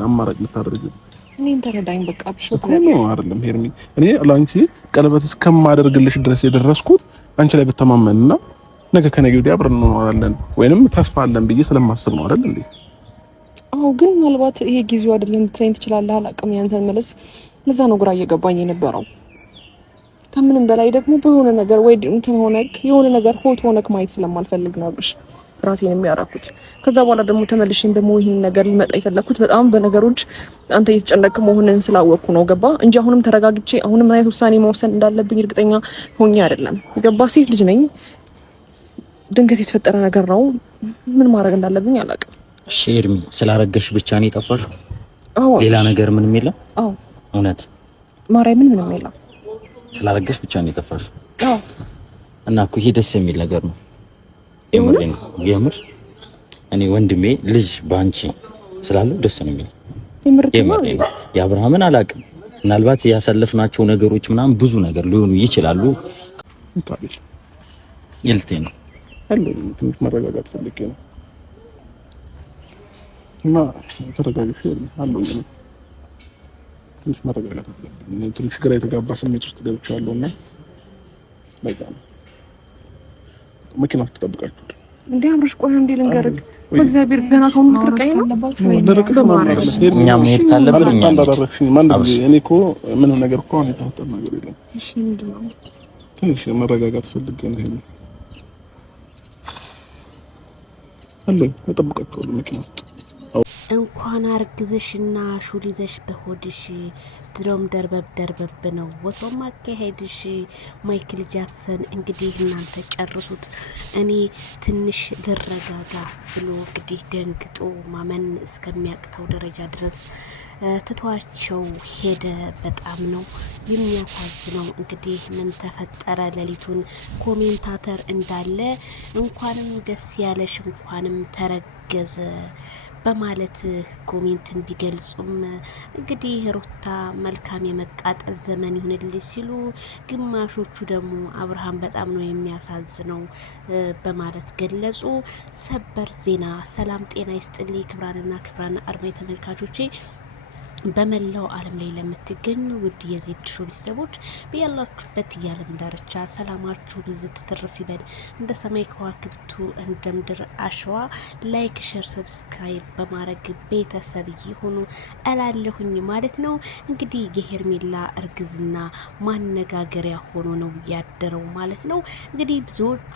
አማራጭ ልታደርጊው? እኔን ተረዳኝ በቃ እኮ ነው አይደለም ሄርሚ፣ እኔ ላንቺ ቀለበት እስከማደርግልሽ ድረስ የደረስኩት አንቺ ላይ በተማመንና ነገ ከነገ ወዲያ አብረን እንኖራለን ወይንም ተስፋ አለን ብዬ ስለማስብ ነው አይደል እንዴ? አዎ፣ ግን ምናልባት ይሄ ጊዜው አይደለም ልትለኝ ትችላለህ፣ አላውቅም ያንተን መልስ። ለዛ ነው ግራ እየገባኝ የነበረው። ከምንም በላይ ደግሞ በሆነ ነገር ወይ እንትን ሆነክ የሆነ ነገር ሆነክ ማየት ስለማልፈልግ ነው ራሴን የሚያራኩት። ከዛ በኋላ ደግሞ ተመልሼም ደግሞ ይሄን ነገር ሊመጣ የፈለኩት በጣም በነገሮች አንተ እየተጨነቅ መሆንን ስላወቅኩ ነው። ገባ እንጂ አሁንም ተረጋግቼ አሁንም ምን አይነት ውሳኔ መወሰን እንዳለብኝ እርግጠኛ ሆኜ አይደለም። ገባ ሴት ልጅ ነኝ። ድንገት የተፈጠረ ነገር ነው። ምን ማድረግ እንዳለብኝ አላውቅም። እሺ ኤርሚ፣ ስላረገሽ ብቻ ነው የጠፋሽው? አዎ። ሌላ ነገር ምንም የለም? አዎ። እውነት ማርያምን ምንም የለም። ስላረገሽ ብቻ ነው የጠፋሽው? አዎ። እና እኮ ይሄ ደስ የሚል ነገር ነው። የምር እኔ ወንድሜ ልጅ ባንቺ ስላለው ደስ ነው የሚል። የምር የአብርሃምን አላውቅም። ምናልባት ያሳለፍናቸው ነገሮች ምናምን ብዙ ነገር ሊሆኑ ይችላሉ። ይልቴ ነው ትንሽ መረጋጋት ፈልጌ ነው እና ተረጋግቼ አለሁኝ። ትንሽ መረጋጋት አለብኝ። ትንሽ ግራ የተጋባ ስሜት ውስጥ ገብቻለሁ እና በቃ መኪና ውስጥ ተጠብቃችሁ እንዴ? አብረሽ ቆይ እንዴ ልንገርህ፣ በእግዚአብሔር ገና ከሆነ ትርቀኝ ነው። እኛ መሄድ ካለብን እኛ እኔ እኮ ምንም ነገር እኮ አሁን የተፈጠረ ነገር የለም። እሺ ምንድን ነው? ትንሽ መረጋጋት ፈልጌ ነው። ይሄን አለኝ ተጠብቃችሁ መኪና ውስጥ እንኳን አርግዘሽና ሹል ይዘሽ በሆድሽ ድሮም ደርበብ ነው ወትሮም አካሄድሽ። ማይክል ጃክሰን እንግዲህ እናንተ ጨርሱት፣ እኔ ትንሽ ልረጋጋ ብሎ እንግዲህ ደንግጦ ማመን እስከሚያቅተው ደረጃ ድረስ ትቷቸው ሄደ። በጣም ነው የሚያሳዝነው። እንግዲህ ምን ተፈጠረ ሌሊቱን ኮሜንታተር እንዳለ እንኳንም ደስ ያለሽ እንኳንም ተረገዘ በማለት ኮሜንትን ቢገልጹም እንግዲህ ሩታ መልካም የመቃጠል ዘመን ይሁንልሽ ሲሉ፣ ግማሾቹ ደግሞ አብርሃም በጣም ነው የሚያሳዝነው በማለት ገለጹ። ሰበር ዜና። ሰላም ጤና ይስጥልኝ ክብራንና አድማጭ ተመልካቾቼ በመላው ዓለም ላይ ለምትገኙ ውድ የዜድ ሾው ቤተሰቦች በያላችሁበት የዓለም ዳርቻ ሰላማችሁ ብዝት ትርፍ ይበል። እንደ ሰማይ ከዋክብቱ እንደ ምድር አሸዋ ላይክ፣ ሼር፣ ሰብስክራይብ በማድረግ ቤተሰብ ይሁኑ እላለሁኝ ማለት ነው። እንግዲህ የሄርሜላ እርግዝና ማነጋገሪያ ሆኖ ነው ያደረው ማለት ነው። እንግዲህ ብዙዎቹ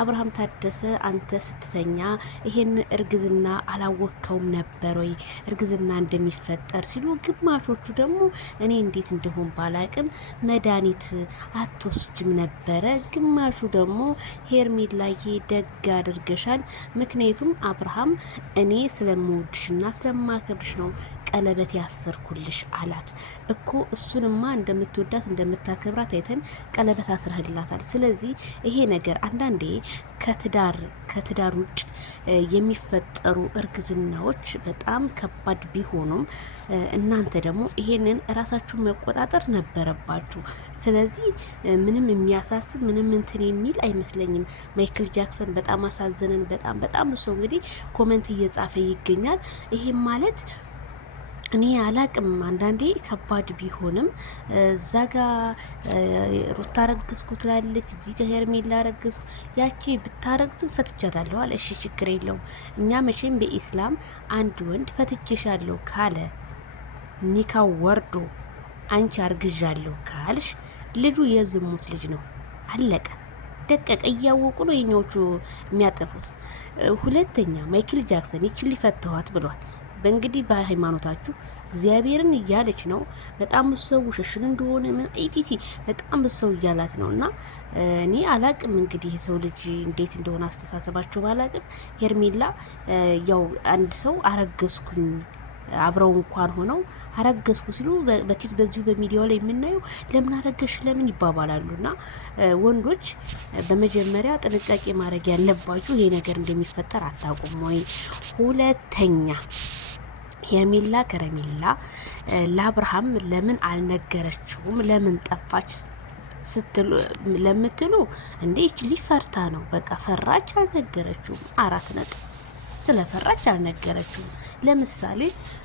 አብርሃም ታደሰ አንተ ስትተኛ ይሄን እርግዝና አላወቅከውም ነበር ወይ እርግዝና እንደሚፈጠር ሲሉ፣ ግማሾቹ ደግሞ እኔ እንዴት እንደሆን ባላቅም መድኃኒት አትወስጅም ነበረ። ግማሹ ደግሞ ሄርሜላዬ ደግ አድርገሻል፣ ምክንያቱም አብርሃም እኔ ስለምወድሽና ስለማከብርሽ ነው ቀለበት ያሰርኩልሽ አላት እኮ። እሱንማ እንደምትወዳት እንደምታከብራት አይተን ቀለበት አስረህላታል። ስለዚህ ይሄ ነገር አንዳንዴ ከትዳር ውጭ የሚፈጠሩ እርግዝናዎች በጣም ከባድ ቢሆኑም እናንተ ደግሞ ይሄንን ራሳችሁን መቆጣጠር ነበረባችሁ። ስለዚህ ምንም የሚያሳስብ ምንም እንትን የሚል አይመስለኝም። ማይክል ጃክሰን በጣም አሳዘነን። በጣም እሱ እንግዲህ ኮመንት እየጻፈ ይገኛል። ይሄም ማለት እኔ አላቅም። አንዳንዴ ከባድ ቢሆንም እዛ ጋ ሩታ ረገዝኩ ትላለች፣ እዚህ ጋ ሄርሜላ ረገዝኩ። ያቺ ብታረግዝም ፈትቻታለሁ አለ። እሺ ችግር የለውም። እኛ መቼም በኢስላም አንድ ወንድ ፈትቼሻለሁ ካለ ኒካው ወርዶ አንቺ አርግዣለሁ ካልሽ ልጁ የዝሙት ልጅ ነው። አለቀ ደቀቀ። እያወቁ ነው የኛዎቹ የሚያጠፉት። ሁለተኛ ማይክል ጃክሰን ይችል ሊፈተዋት ብሏል። በእንግዲህ በሃይማኖታችሁ እግዚአብሔርን እያለች ነው። በጣም ሰው ውሸሽን እንደሆነ ኢቲሲ በጣም ሰው እያላት ነው። እና እኔ አላቅም እንግዲህ ሰው ልጅ እንዴት እንደሆነ አስተሳሰባቸው ባላቅም፣ ሄርሜላ ያው አንድ ሰው አረገዝኩኝ አብረው እንኳን ሆነው አረገዝኩ ሲሉ በዚሁ በሚዲያው ላይ የምናየው ለምን አረገሽ ለምን ይባባላሉና ወንዶች በመጀመሪያ ጥንቃቄ ማድረግ ያለባችሁ ይሄ ነገር እንደሚፈጠር አታውቁም ወይ? ሁለተኛ ሄርሜላ ከረሜላ ለአብርሃም ለምን አልነገረችውም ለምን ጠፋች ስትሉ ለምትሉ እንዴ ልጅ ፈርታ ነው። በቃ ፈራች፣ አልነገረችውም። 4 ነጥብ ስለፈራች አልነገረችውም። ለምሳሌ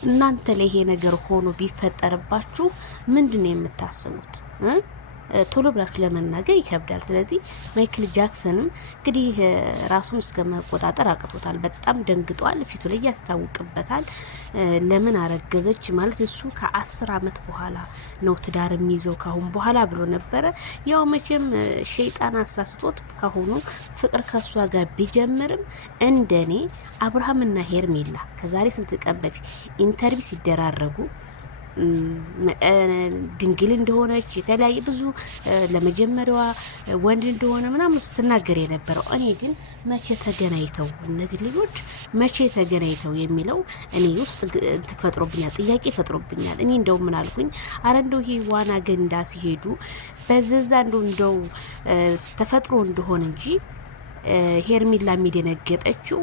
እናንተ ላይ ይሄ ነገር ሆኖ ቢፈጠርባችሁ ምንድነው የምታስቡት? ቶሎ ብላችሁ ለመናገር ይከብዳል። ስለዚህ ማይክል ጃክሰንም እንግዲህ ራሱን እስከ መቆጣጠር አቅቶታል። በጣም ደንግጧል። ፊቱ ላይ ያስታውቅበታል። ለምን አረገዘች ማለት እሱ ከ10 ዓመት በኋላ ነው ትዳር የሚይዘው ካሁን በኋላ ብሎ ነበረ። ያው መቼም ሸይጣን አሳስቶት ካሁኑ ፍቅር ከሷ ጋር ቢጀምርም እንደኔ አብርሃምና ሄርሜላ ከዛሬ ስንት ቀን በፊት ኢንተርቪው ሲደራረጉ ድንግል እንደሆነች የተለያየ ብዙ ለመጀመሪያዋ ወንድ እንደሆነ ምናምን ስትናገር የነበረው። እኔ ግን መቼ ተገናኝተው እነዚህ ልጆች መቼ ተገናኝተው የሚለው እኔ ውስጥ ተፈጥሮብኛል፣ ጥያቄ ፈጥሮብኛል። እኔ እንደው ምን አልኩኝ፣ አረ እንደው ይሄ ዋና ገንዳ ሲሄዱ በዘዛ እንደው ተፈጥሮ እንደሆነ እንጂ ሄርሜላ የሚደነገጠችው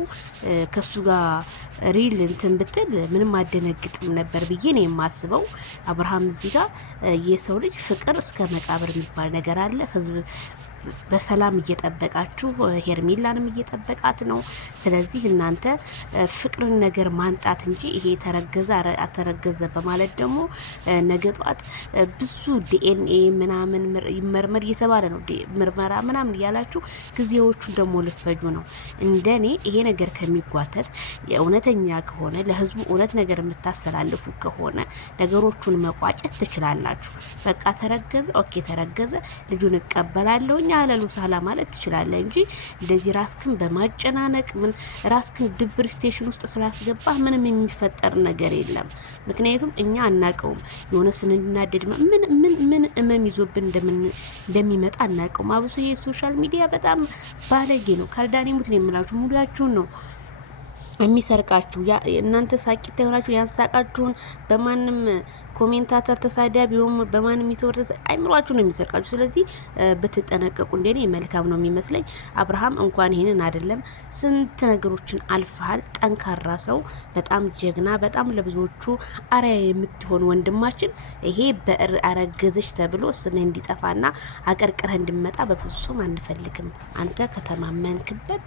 ከሱ ጋር ሪል እንትን ብትል ምንም አደነግጥም ነበር ብዬ ነው የማስበው። አብርሃም እዚህ ጋር የሰው ልጅ ፍቅር እስከ መቃብር የሚባል ነገር አለ። ህዝብ በሰላም እየጠበቃችሁ ሄርሜላንም እየጠበቃት ነው። ስለዚህ እናንተ ፍቅርን ነገር ማንጣት እንጂ ይሄ ተረገዘ አተረገዘ በማለት ደግሞ ነገ ጧት ብዙ ዲኤንኤ ምናምን ይመርመር እየተባለ ነው። ምርመራ ምናምን እያላችሁ ጊዜዎቹን ደግሞ ልፈጁ ነው። እንደኔ ይሄ ነገር ከሚጓተት የእውነተኛ ከሆነ ለህዝቡ እውነት ነገር የምታስተላልፉ ከሆነ ነገሮቹን መቋጨት ትችላላችሁ። በቃ ተረገዘ፣ ኦኬ ተረገዘ፣ ልጁን እቀበላለሁ አለሉ ሳላ ማለት ትችላለህ እንጂ እንደዚህ ራስክን በማጨናነቅ ምን ራስክን ድብር ስቴሽን ውስጥ ስላስገባ ምንም የሚፈጠር ነገር የለም። ምክንያቱም እኛ አናቀውም የሆነ ስንናደድ ምን እመም ይዞብን እንደሚመጣ አናቀውም። አብሶ ይሄ ሶሻል ሚዲያ በጣም ባለጌ ነው። ካልዳኔ ሙት ነው የምላችሁ። ሙዳችሁን ነው የሚሰርቃችሁ። እናንተ ሳቂታ የሆናችሁ ያንሳቃችሁን በማንም ኮሜንታተር ተሳዳቢውም በማንም ይተወር አይምሯችሁ ነው የሚሰርቃችሁ። ስለዚህ ብትጠነቀቁ እንደኔ መልካም ነው የሚመስለኝ። አብርሃም እንኳን ይሄንን አይደለም ስንት ነገሮችን አልፈሃል። ጠንካራ ሰው፣ በጣም ጀግና፣ በጣም ለብዙዎቹ አርአያ የምትሆን ወንድማችን ይሄ አረገዘች ተብሎ ስምህ እንዲጠፋና አቀርቅረህ እንዲመጣ በፍጹም አንፈልግም። አንተ ከተማመንክበት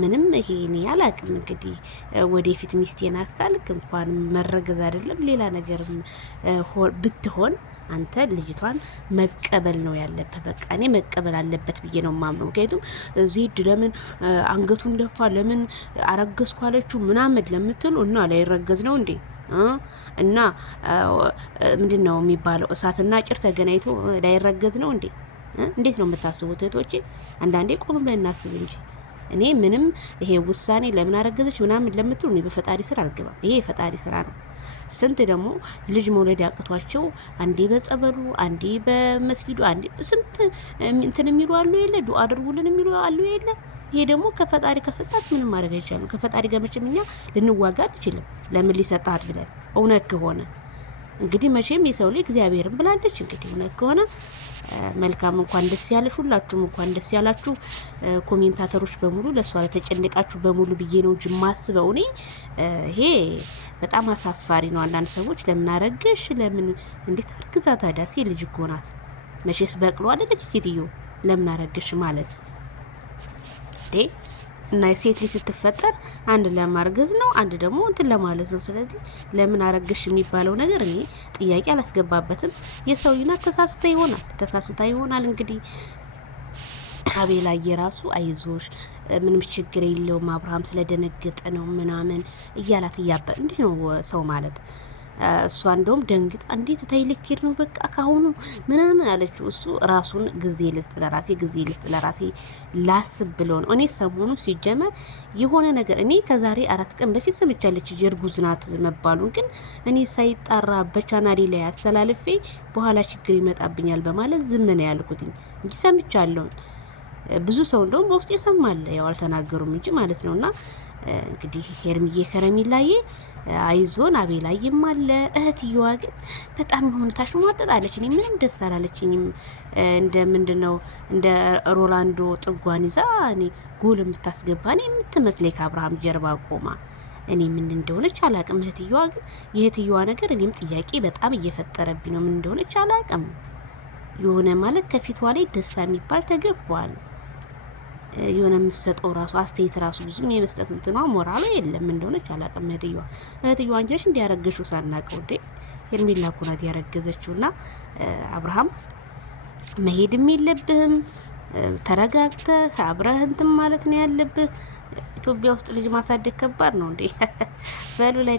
ምንም ይሄ እኔ አላቅም። እንግዲህ ወደፊት ሚስቴን አካልክ እንኳን መረገዝ አይደለም ሌላ ነገር ብትሆን አንተ ልጅቷን መቀበል ነው ያለበት። በቃ እኔ መቀበል አለበት ብዬ ነው ማምነው። ምክንያቱም ዜድ ለምን አንገቱን ደፋ ለምን አረገዝኩ አለችው ምናምን ለምትሉ እና ላይረገዝ ነው እንዴ? እና ምንድነው የሚባለው እሳትና ጭር ተገናኝተው ላይረገዝ ነው እንዴ? እንዴት ነው የምታስቡት እህቶቼ? አንዳንዴ ቆም ብለን እናስብ እንጂ እኔ ምንም ይሄ ውሳኔ ለምን አረገዘች ምናምን ለምትሉ እኔ በፈጣሪ ስራ አልገባም። ይሄ የፈጣሪ ስራ ነው። ስንት ደግሞ ልጅ መውለድ ያቅቷቸው አንዴ በጸበሉ አንዴ በመስጊዱ አንዴ ስንት እንትን የሚሉ አሉ የለ ዱአ አድርጉልን የሚሉ አሉ የለ። ይሄ ደግሞ ከፈጣሪ ከሰጣት ምንም ማድረግ አይቻልም። ከፈጣሪ ጋር መቼም እኛ ልንዋጋ አንችልም። ለምን ሊሰጣት ብለን እውነት ከሆነ እንግዲህ መቼም የሰው ልጅ እግዚአብሔርን ብላለች። እንግዲህ እውነት ከሆነ መልካም። እንኳን ደስ ያለሽ፣ ሁላችሁም እንኳን ደስ ያላችሁ። ኮሜንታተሮች በሙሉ ለሷ ለተጨነቃችሁ በሙሉ ብዬ ነው እንጂ ማስበው እኔ ይሄ በጣም አሳፋሪ ነው። አንዳንድ ሰዎች ለምን አረገሽ ለምን እንዴት አርግዛ ታዲያ ሴት ልጅ እኮ ናት። መቼስ በቅሎ አይደለች ሴትዮ ለምን አረገሽ ማለት እና የሴት ልጅ ስትፈጠር አንድ ለማርገዝ ነው፣ አንድ ደግሞ እንትን ለማለት ነው። ስለዚህ ለምን አረገሽ የሚባለው ነገር እኔ ጥያቄ አላስገባበትም። የሰው ይናት ተሳስታ ይሆናል እንግዲህ አቤላ የራሱ አይዞሽ ምንም ችግር የለውም አብርሃም ስለደነገጠ ነው ምናምን እያላት እያበል እንዲህ ነው ሰው ማለት። እሷ እንደውም ደንግጣ እንዴት ታይልክር ነው በቃ ካሁኑ ምናምን አለችው። እሱ ራሱን ጊዜ ልስጥ ለራሴ ላስብ ብሎ ነው። እኔ ሰሞኑ ሲጀመር የሆነ ነገር እኔ ከዛሬ 4 ቀን በፊት ሰምቻለች የእርጉዝ ናት መባሉን፣ ግን እኔ ሳይጣራ በቻናሌ ላይ አስተላልፌ በኋላ ችግር ይመጣብኛል በማለት ዝም ነው ያልኩት እንጂ ሰምቻለሁ። ብዙ ሰው እንደውም በውስጥ ይሰማል፣ ያው አልተናገሩም እንጂ ማለት ነውና እንግዲህ ሄርሚዬ ከረሚላዬ አይዞን አቤላዬም አለ። እህትየዋ ግን በጣም የሆነ ታሽሟጥጣለች። እኔ ምንም ደስ አላለችኝም። እንደ ምንድነው እንደ ሮላንዶ ጥጓን ይዛ እኔ ጎል የምታስገባ እኔ የምትመስለኝ ከአብርሃም ጀርባ ቆማ እኔ ምን እንደሆነች አላቅም። እህትየዋ ግን የእህትየዋ ነገር እኔም ጥያቄ በጣም እየፈጠረብኝ ነው። ምን እንደሆነች አላቅም። የሆነ ማለት ከፊቷ ላይ ደስታ የሚባል ተገፏል። የሆነ የምትሰጠው ራሱ አስተያየት ራሱ ብዙም የመስጠት እንትኗ ሞራሉ የለም እንደሆነች አላውቅም። እህትየዋ አንቺ ነሽ እንዲያረገሽው ሳናቀው እንዴ ሄርሜላ እኮ ናት ያረገዘችውና አብርሃም መሄድም የለብህም ተረጋግተህ አብረህ እንትን ማለት ነው ያለብህ። ኢትዮጵያ ውስጥ ልጅ ማሳደግ ከባድ ነው እንዴ። በሉ ላይ